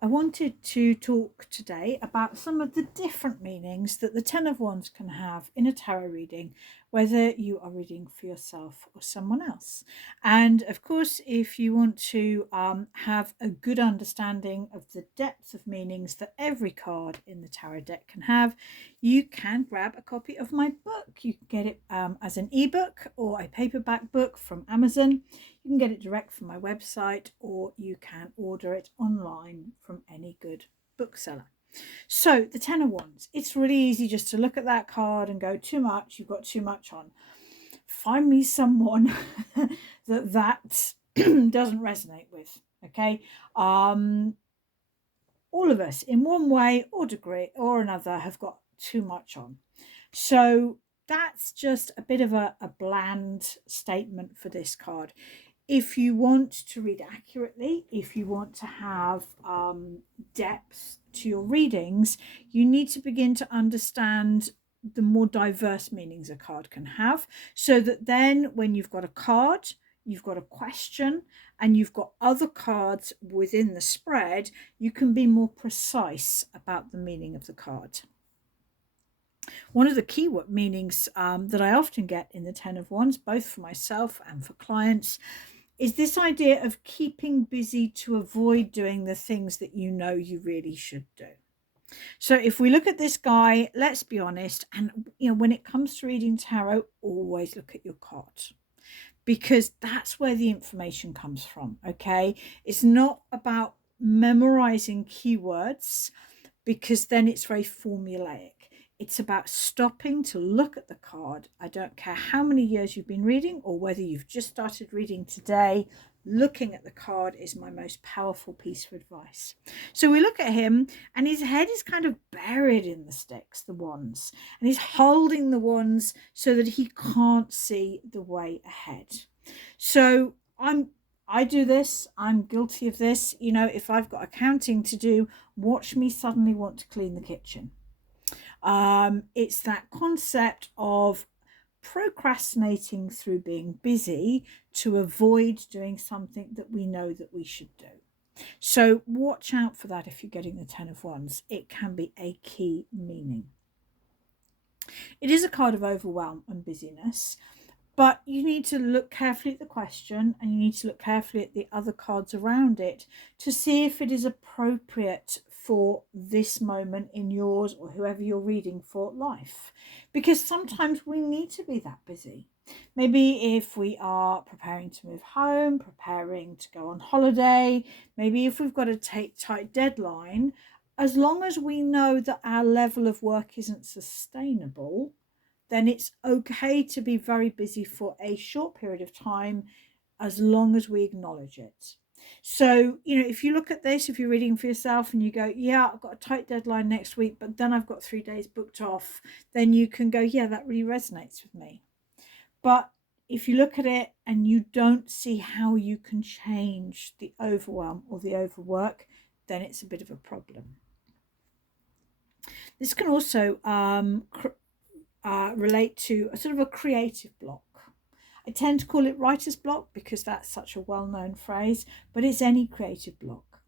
I wanted to talk today about some of the different meanings that the Ten of Wands can have in a tarot reading, whether you are reading for yourself or someone else. And of course, if you want to have a good understanding of the depth of meanings that every card in the tarot deck can have, you can grab a copy of my book. You can get it as an ebook or a paperback book from Amazon. You can get it direct from my website, or you can order it online from any good bookseller. So, the Ten of Wands, it's really easy just to look at that card and go, too much, you've got too much on. Find me someone that doesn't resonate with, okay? All of us, in one way or degree or another, have got too much on. So, that's just a bit of a bland statement for this card. If you want to read accurately, if you want to have depth to your readings, you need to begin to understand the more diverse meanings a card can have, so that then when you've got a card, you've got a question, and you've got other cards within the spread, you can be more precise about the meaning of the card. One of the key meanings that I often get in the Ten of Wands, both for myself and for clients, is this idea of keeping busy to avoid doing the things that you know you really should do. So if we look at this guy, let's be honest, and when it comes to reading tarot, always look at your card, because that's where the information comes from. Okay, it's not about memorizing keywords, because then it's very formulaic. It's about stopping to look at the card. I don't care how many years you've been reading or whether you've just started reading today. Looking at the card is my most powerful piece of advice. So we look at him, and his head is kind of buried in the sticks, the wands, and he's holding the wands so that he can't see the way ahead. So I do this. I'm guilty of this. If I've got accounting to do, watch me suddenly want to clean the kitchen. It's that concept of procrastinating through being busy to avoid doing something that we know that we should do. So watch out for that if you're getting the Ten of Wands. It can be a key meaning. It is a card of overwhelm and busyness, but you need to look carefully at the question, and you need to look carefully at the other cards around it to see if it is appropriate for this moment in yours or whoever you're reading for life. Because sometimes we need to be that busy. Maybe if we are preparing to move home, preparing to go on holiday, maybe if we've got a tight deadline, as long as we know that our level of work isn't sustainable, then it's okay to be very busy for a short period of time, as long as we acknowledge it. So, if you look at this, if you're reading for yourself and you go, yeah, I've got a tight deadline next week, but then I've got 3 days booked off, then you can go, yeah, that really resonates with me. But if you look at it and you don't see how you can change the overwhelm or the overwork, then it's a bit of a problem. This can also relate to a sort of a creative block. I tend to call it writer's block because that's such a well-known phrase, but it's any creative block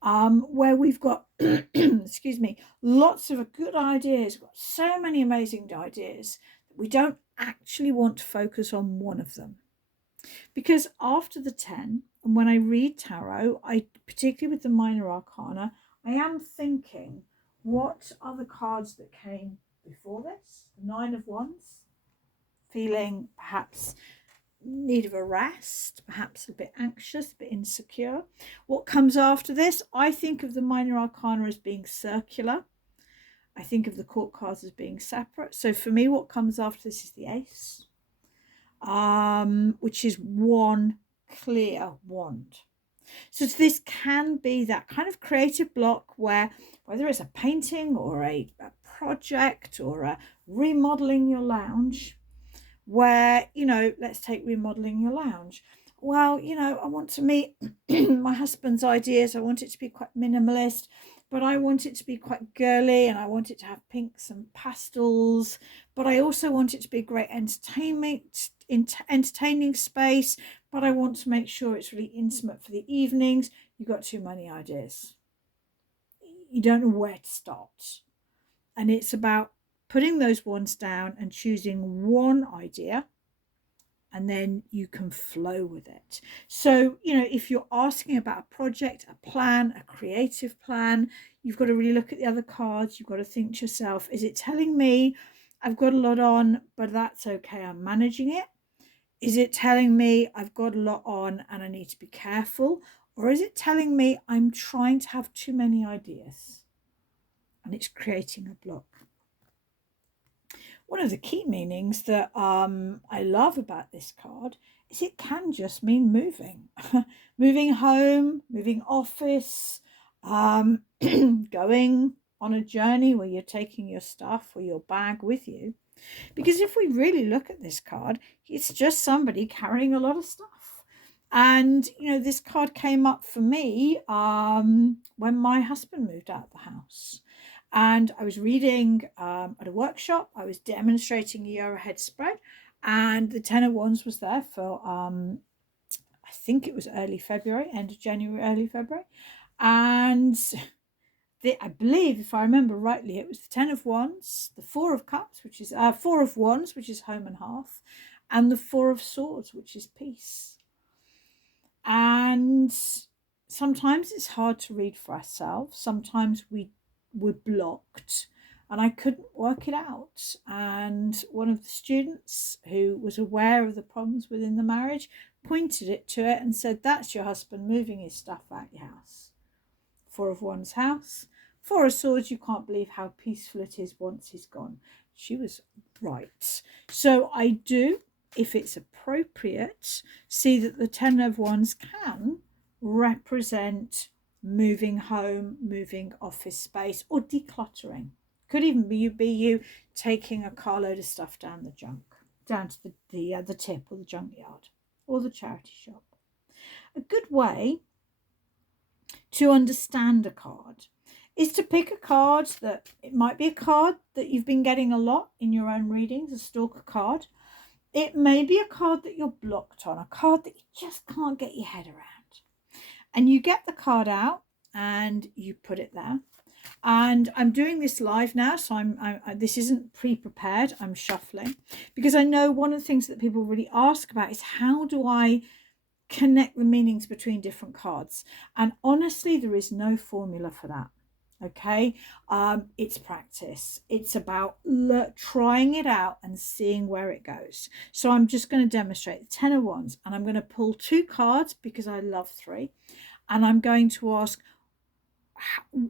where we've got, excuse me, lots of good ideas. We've got so many amazing ideas that we don't actually want to focus on one of them. Because after the 10, and when I read tarot, particularly with the minor arcana, I am thinking, what are the cards that came before this? 9 of Wands, feeling perhaps need of a rest, perhaps a bit anxious, a bit insecure. What comes after this? I think of the minor arcana as being circular. I think of the court cards as being separate. So for me, what comes after this is the ace, which is one clear wand. So this can be that kind of creative block where, whether it's a painting or a project or a remodeling your lounge, where, let's take remodeling your lounge. Well, I want to meet my husband's ideas. I want it to be quite minimalist, but I want it to be quite girly, and I want it to have pinks and pastels, but I also want it to be a great entertaining space, but I want to make sure it's really intimate for the evenings. You've got too many ideas. you don't know where to start. And it's about putting those ones down and choosing one idea, and then you can flow with it. So, if you're asking about a project, a plan, a creative plan, you've got to really look at the other cards. You've got to think to yourself, is it telling me I've got a lot on, but that's okay, I'm managing it? Is it telling me I've got a lot on and I need to be careful? Or is it telling me I'm trying to have too many ideas and it's creating a block? One of the key meanings that I love about this card is it can just mean moving. Moving home, moving office, going on a journey where you're taking your stuff or your bag with you. Because if we really look at this card, it's just somebody carrying a lot of stuff. And, this card came up for me when my husband moved out of the house. And I was reading at a workshop. I was demonstrating a year ahead spread. And the Ten of Wands was there for, I think it was early February, end of January, early February. And I believe, if I remember rightly, it was the Ten of Wands, the Four of Cups, which is Four of Wands, which is home and hearth, and the Four of Swords, which is peace. And sometimes it's hard to read for ourselves. Sometimes we're blocked, and I couldn't work it out. And one of the students who was aware of the problems within the marriage pointed it to it and said, that's your husband moving his stuff out your house. Four of Wands house. Four of Swords, you can't believe how peaceful it is once he's gone. She was right. So I do, if it's appropriate, see that the Ten of Wands can represent moving home, moving office space, or decluttering. Could even be you taking a carload of stuff down to the tip or the junkyard or the charity shop. A good way to understand a card is to pick a card that, it might be a card that you've been getting a lot in your own readings, a stalker card. It may be a card that you're blocked on, a card that you just can't get your head around. And you get the card out and you put it there. And I'm doing this live now, so this isn't pre-prepared. I'm shuffling because I know one of the things that people really ask about is, how do I connect the meanings between different cards? And honestly, there is no formula for that. Okay, it's practice. It's about trying it out and seeing where it goes. So I'm just going to demonstrate the Ten of Wands, and I'm going to pull two cards because I love three, and I'm going to ask,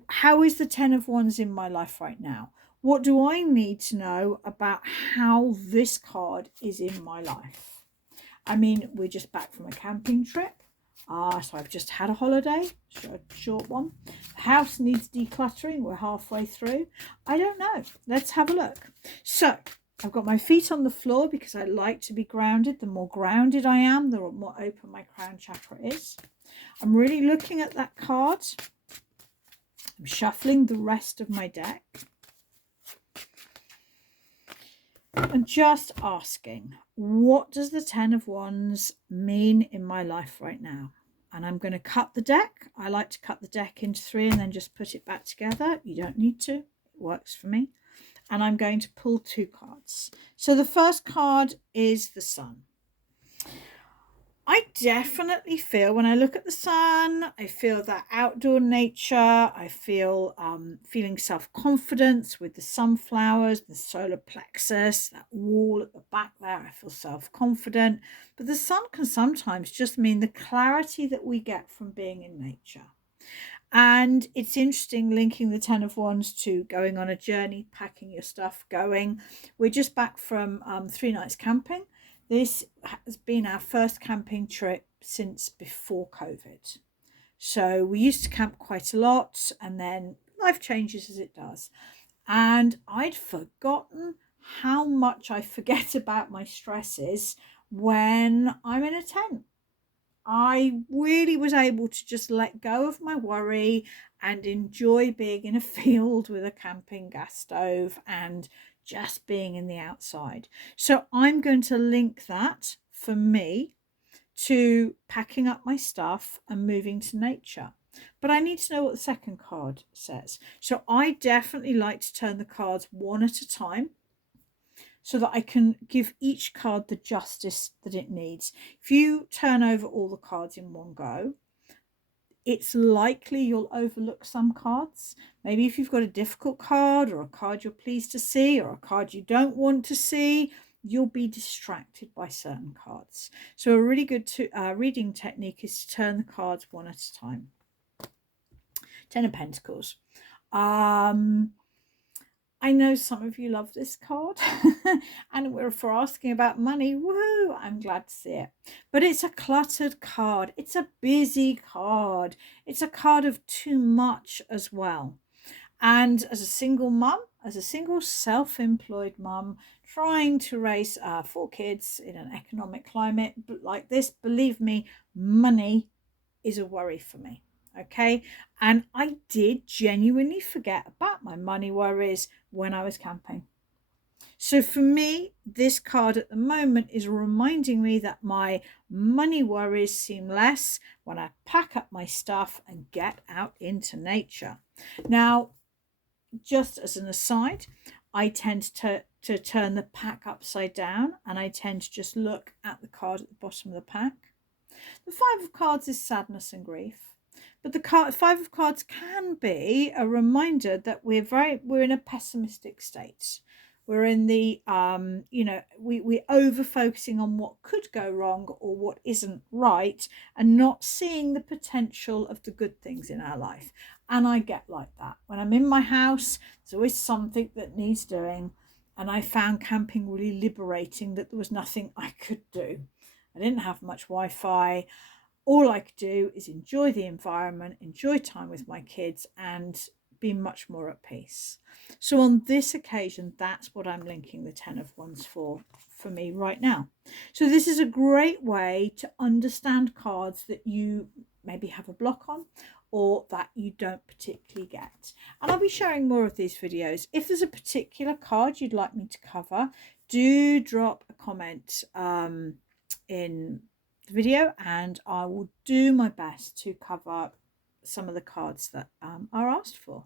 how is the Ten of Wands in my life right now? What do I need to know about how this card is in my life? I mean, we're just back from a camping trip. So I've just had a holiday, a short one. The house needs decluttering. We're halfway through. I don't know. Let's have a look. So I've got my feet on the floor because I like to be grounded. The more grounded I am, the more open my crown chakra is. I'm really looking at that card. I'm shuffling the rest of my deck. And just asking, what does the Ten of Wands mean in my life right now? And I'm going to cut the deck. I like to cut the deck into three and then just put it back together. You don't need to. It works for me. And I'm going to pull two cards. So the first card is the Sun. I definitely feel, when I look at the sun, I feel that outdoor nature. I feel feeling self-confidence with the sunflowers, the solar plexus, that wall at the back there. I feel self-confident. But the sun can sometimes just mean the clarity that we get from being in nature. And it's interesting linking the Ten of Wands to going on a journey, packing your stuff, going. We're just back from 3 nights camping. This has been our first camping trip since before COVID. So we used to camp quite a lot, and then life changes as it does. And I'd forgotten how much I forget about my stresses when I'm in a tent. I really was able to just let go of my worry and enjoy being in a field with a camping gas stove and just being in the outside. So I'm going to link that for me to packing up my stuff and moving to nature. but I need to know what the second card says. So I definitely like to turn the cards one at a time so that I can give each card the justice that it needs. If you turn over all the cards in one go, it's likely you'll overlook some cards. Maybe if you've got a difficult card or a card you're pleased to see or a card you don't want to see, you'll be distracted by certain cards. So a really good reading technique is to turn the cards one at a time. Ten of Pentacles. I know some of you love this card and we're for asking about money. Woo, I'm glad to see it. But it's a cluttered card. It's a busy card. It's a card of too much as well. And as a single mum, as a single self-employed mum, trying to raise 4 kids in an economic climate like this, believe me, money is a worry for me. Okay, and I did genuinely forget about my money worries when I was camping. So for me, this card at the moment is reminding me that my money worries seem less when I pack up my stuff and get out into nature. Now, just as an aside, I tend to turn the pack upside down, and I tend to just look at the card at the bottom of the pack. The 5 of Cards is sadness and grief. But the 5 of Cards can be a reminder that we're in a pessimistic state. We're in the, we're over focusing on what could go wrong or what isn't right and not seeing the potential of the good things in our life. And I get like that. When I'm in my house, there's always something that needs doing. And I found camping really liberating, that there was nothing I could do. I didn't have much Wi-Fi. All I could do is enjoy the environment, enjoy time with my kids, and be much more at peace. So on this occasion, that's what I'm linking the 10 of Wands for me right now. So this is a great way to understand cards that you maybe have a block on or that you don't particularly get. And I'll be sharing more of these videos. If there's a particular card you'd like me to cover, do drop a comment in the video and I will do my best to cover some of the cards that are asked for.